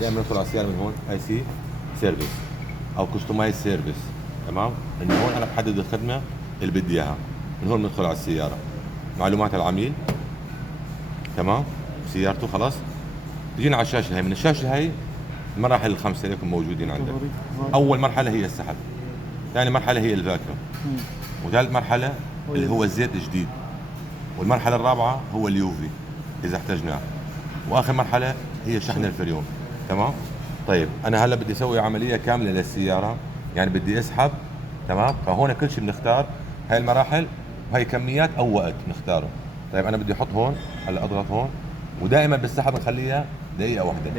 دائما ندخل على السياره من هون اي سي سيرفيس او كستمايز سيرفيس. تمام، من هون انا بحدد الخدمه اللي بدي اياها. من هون بندخل على السياره، معلومات العميل، تمام، سيارته خلاص. بيجينا على الشاشه هي، من الشاشه هي المراحل الخمسه اللي موجودين عندك. اول مرحله هي السحب، ثاني مرحله هي الفاكيوم، وثالث مرحله اللي هو الزيت الجديد، والمرحله الرابعه هو اليوفي اذا احتجناه، واخر مرحله هي شحن الفريون. تمام. طيب انا هلا بدي اسوي عمليه كامله للسياره، يعني بدي اسحب. تمام، فهون كل شيء بنختار هاي المراحل وهي كميات او وقت بنختاره. طيب انا بدي احط هون، هلا اضغط هون، ودائما بالسحب نخليها دقيقه واحده.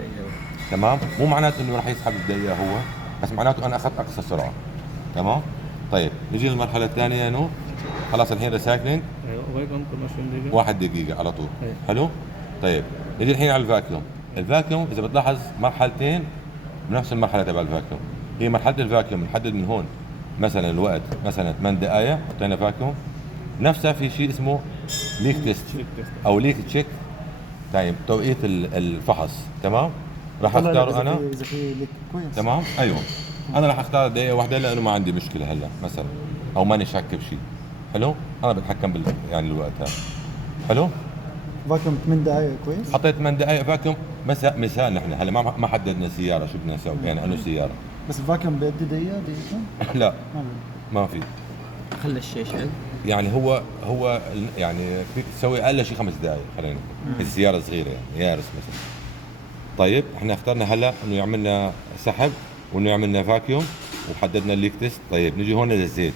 تمام، مو معناته انه راح يسحب الدقيقه هو، بس معناته انا اخذت اقصى سرعه. تمام. طيب نجي للمرحله الثانيه، انه خلاص الحين ريسايكلينج. ايوه، وهيك ممكن 20 دقيقة. 1 دقيقة على طول. أيوة. حلو. طيب نجي الحين على الفاكيوم. الفاكيوم اذا بتلاحظ مرحلتين بنفس المرحله تبع الفاكيوم. هي مرحله الفاكيوم بنحدد من هون مثلا الوقت، مثلا 8 دقائق حطينا فاكيوم. نفسها في شيء اسمه ليك تيست او ليك تشيك تايم، توقيت الفحص. تمام، راح اختاره انا. اذا في لك كويس. تمام، ايوه، انا راح اختار دقيقه واحده لانه ما عندي مشكله هلا مثلا، او ماني شاك بشيء. حلو، انا بتحكم يعني الوقت هذا. حلو. فاكيوم 8 دقائق كويس. حطيت 8 دقائق فاكيوم. مثال نحن هلا ما حددنا سياره شو بدنا نسوي، يعني انه سياره. بس الفاكيوم بيدي دقيقة دقيقتين؟ لا ما بيدي. ما في. خلي الشاشة. يعني هو يعني فيك تسوي اقل شيء 5 دقائق خلينا، اذا سياره صغيره يعني يارس مثلا. طيب احنا اخترنا هلا انه يعمل لنا سحب وانه يعمل لنا فاكيوم وحددنا الليك تيست. طيب نجي هون للزيت.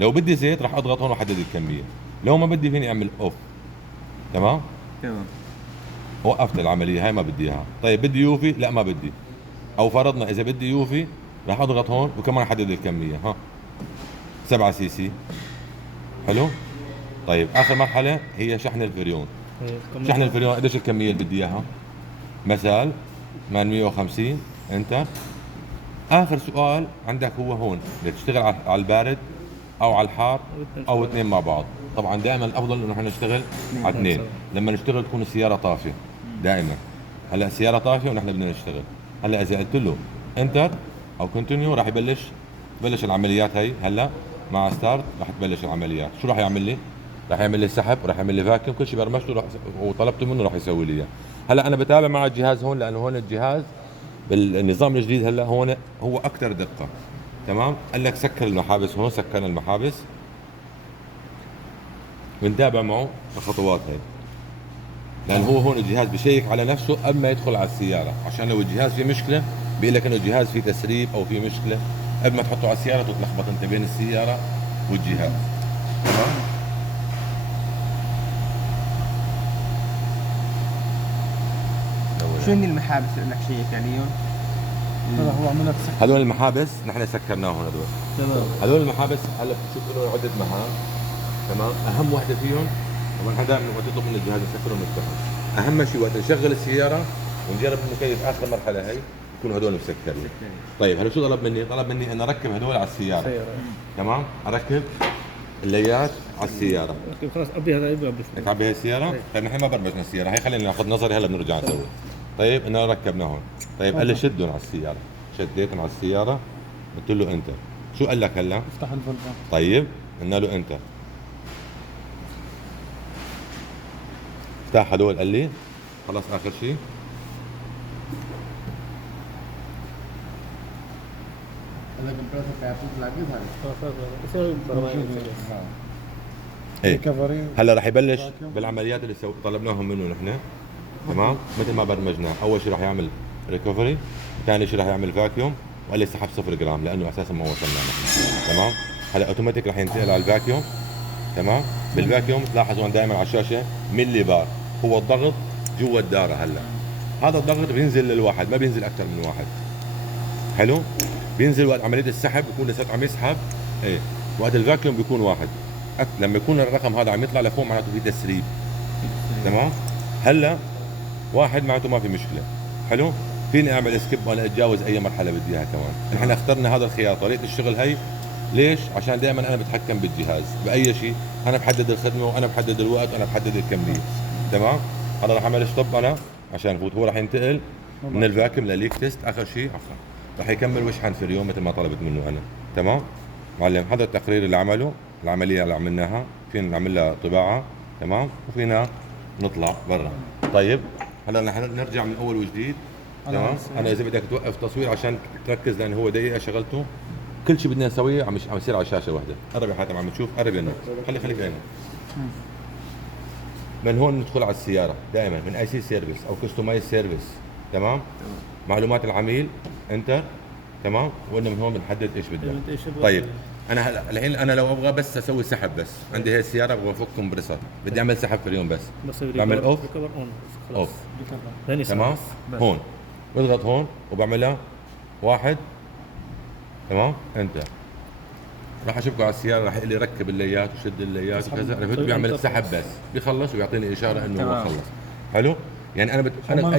لو بدي زيت راح اضغط هون واحدد الكميه، لو ما بدي فيني اعمل اوف. تمام، وقفت العمليه هاي ما بدي اياها. طيب بدي يوفي؟ لا ما بدي. او فرضنا اذا بدي يوفي راح اضغط هون وكمان احدد الكميه. 7 سي سي. حلو. طيب اخر مرحله هي شحن الفريون. شحن الفريون قديش الكميه اللي بدي اياها؟ مثال 850 انتر. اخر سؤال عندك هو هون، بدك تشتغل على البارد او على الحار او اثنين مع بعض. طبعا دائما الافضل انه احنا نشتغل على اثنين. لما نشتغل تكون السياره طافيه دائما. هلا السياره طافيه ونحن بدنا نشتغل. هلا اذا قلت له انتر او كونتينيو راح تبلش العمليات هي. هلا مع ستارت راح تبلش العمليات. شو راح يعمل لي؟ راح يعمل لي سحب، راح يعمل لي فاكيوم، كل شيء برمجته وطلبته منه راح يسوي لي اياه. هلا انا بتابع مع الجهاز هون، لانه هون الجهاز بالنظام الجديد هلا هون هو اكثر دقه. تمام، قال لك سكر المحابس. هون سكرنا المحابس، بنتابع معه الخطوات هاي، لان هو هون الجهاز بشيك على نفسه قبل ما يدخل على السياره، عشان لو الجهاز فيه مشكله بيقول لك انه الجهاز فيه تسريب او فيه مشكله قبل ما تحطه على السياره تتلخبط انت بين السياره والجهاز. تمام. شو هن المحابس اللي لك شيء عليهم؟ هلا هو عملها بسكر. هذول المحابس نحن سكرناهم هذول. تمام. هذول المحابس هلا بتشوف لهم عده مهام. تمام، اهم وحده فيهم طبعا احنا دائما وقت نطلب من الجهاز نسكرهم ونفتحهم. اهم شيء وقت نشغل السياره ونجرب المكيف اخر مرحله هي يكونوا هذول مسكرين. طيب هلا شو طلب مني؟ طلب مني ان اركب هذول على السياره. تمام، اركب الليات على السياره. خلاص ابي هذا يبقى تعبي هي السياره. طيب نحن ما برمجنا السياره هي، خلينا ناخذ نظري هلا بنرجع نسوي. طيب انا ركبناهم. طيب قال لي شدهم على السياره. شديتهم على السياره، قلت له انتر. شو قال لك هلا؟ افتح الفولفا. طيب قلنا له انتر. افتح هدول قال لي خلاص اخر شيء. ايه هلا رح يبلش بالعمليات اللي طلبناهم منه نحن. تمام، مثل ما برمجناه. اول شيء رح يعمل ريكفري، ثاني شيء رح يعمل فاكيوم، وقال لي سحب 0 جرام لانه اساسا ما وصلنا نحن. تمام، هلا اوتوماتيك رح ينتقل على الفاكيوم. تمام، بالفاكيوم تلاحظوا دائما على الشاشه ملي بار، هو الضغط جوا الداره. هلا هذا الضغط بينزل للواحد، ما بينزل اكثر من واحد. حلو، بينزل وقت عمليه السحب بيكون لسه عم يسحب. ايه، وقت الفاكيوم بيكون واحد. لما يكون الرقم هذا عم يطلع لفوق معناته في تسريب. تمام، هلا واحد معناته ما في مشكله. حلو، فيني اعمل سكيب وانا اتجاوز اي مرحله بدي اياها كمان. نحن اخترنا هذا الخيار طريقه الشغل هي. ليش؟ عشان دائما انا بتحكم بالجهاز باي شيء، انا بحدد الخدمه وانا بحدد الوقت وانا بحدد الكميه. تمام، انا راح اعمل ستوب انا عشان افوت. هو راح ينتقل من الفاكيوم لليك تيست اخر شيء عفوا راح يكمل وشحن في اليوم مثل ما طلبت منه انا. تمام معلم، هذا التقرير اللي عمله، العمليه اللي عملناها، فينا نعمل لها طباعه. تمام، وفينا نطلع برا. طيب هلا نحن نرجع من اول وجديد. تمام، انا اذا بدك توقف تصوير عشان تركز لان هو دقيقه شغلته. كل شيء بدنا نسويه عم يصير على الشاشه واحده. قرب يا حاتم، عم تشوف؟ قرب لنا، خليك هنا. من هون ندخل على السياره دائما من اي سي سيرفيس او كستمايز سيرفيس. تمام، معلومات العميل انتر. تمام، وقلنا من هون بنحدد ايش بدنا. طيب انا هلا الحين انا لو ابغى بس اسوي سحب، بس عندي هي السياره ابغى افك كومبريسر، بدي اعمل سحب في اليوم بس بعمل اوف اوف. تمام، هون بضغط هون وبعملها واحد. تمام، انت راح اشبكه على السياره، راح يقول لي ركب الليات وشد الليات وكذا، عرفت؟ بيعمل السحب بس بيخلص ويعطيني اشاره انه هو خلص. حلو، يعني انا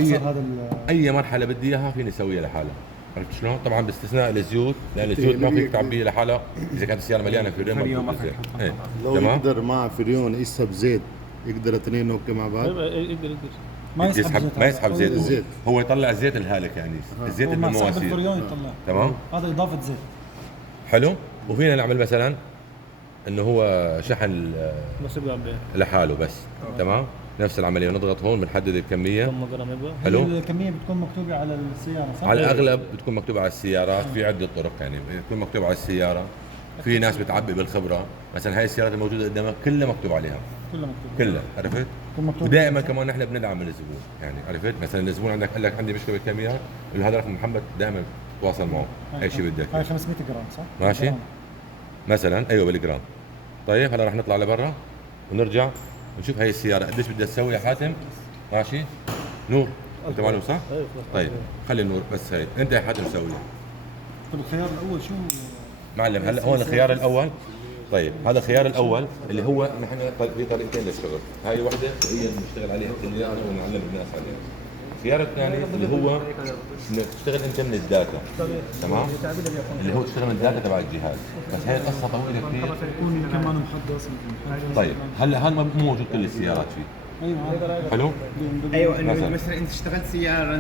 اي مرحله بدي اياها فيني اسويها لحالها. عرفت شلون؟ طبعا باستثناء الزيوت، لان الزيوت ما فيك تعبيه لحالها اذا كانت السياره مليانه فريون ما فيك تزيت. ايه لو يقدر مع فريون يسحب زيت، يقدر اثنين اوكي مع بعض. يقدر ما يسحب زيت. هو يطلع زيت الهالك يعني الزيت اللي بالمواسير. الفريون يطلع. تمام، هذا اضافه زيت. حلو. وفينا نعمل مثلا انه هو شحن بس لحاله بس. تمام، نفس العمليه نضغط هون بنحدد الكميه. كم جرام يبغى؟ حلو. الكميه بتكون مكتوبه على السياره صح؟ على الاغلب بتكون مكتوبه على السيارات، في عده طرق يعني بتكون مكتوبه على السياره. في ناس بتعبي بالخبره، مثلا هاي السيارات الموجوده قدامك كلها مكتوب عليها، كلها مكتوبه. كلها، عرفت؟ ودائما كمان نحن بندعم الزبون، يعني عرفت؟ مثلا الزبون عندك قال لك عندي مشكله بالكميات، قول له هذا رقم محمد، دائما تواصل معه اي شيء بدك. هاي 500 جرام صح؟ ماشي جرام. مثلا، ايوه بالجرام. طيب هلا رح نطلع لبرا ونرجع ونشوف هاي السياره قديش بدها تسوي يا حاتم. ماشي نور، انت معلوم صح؟ طيب خلي النور بس. هي انت يا حاتم سوي. طيب الخيار الاول شو؟ معلم هلا هون الخيار الاول. طيب هذا الخيار الاول اللي هو نحن في طريقتين للشغل، هاي وحده هي اللي بنشتغل عليها كلياتنا ونعلم الناس عليها. الخيار الثاني اللي هو انك تشتغل انت من الداتا. تمام، اللي هو تشتغل من الداتا تبع الجهاز، بس هي القصه طويله كثير. يكون كمان محدث. طيب هلا هذا مو موجود كل السيارات فيه. ايوه حلو. ايوه انه مثلا انت اشتغلت سياره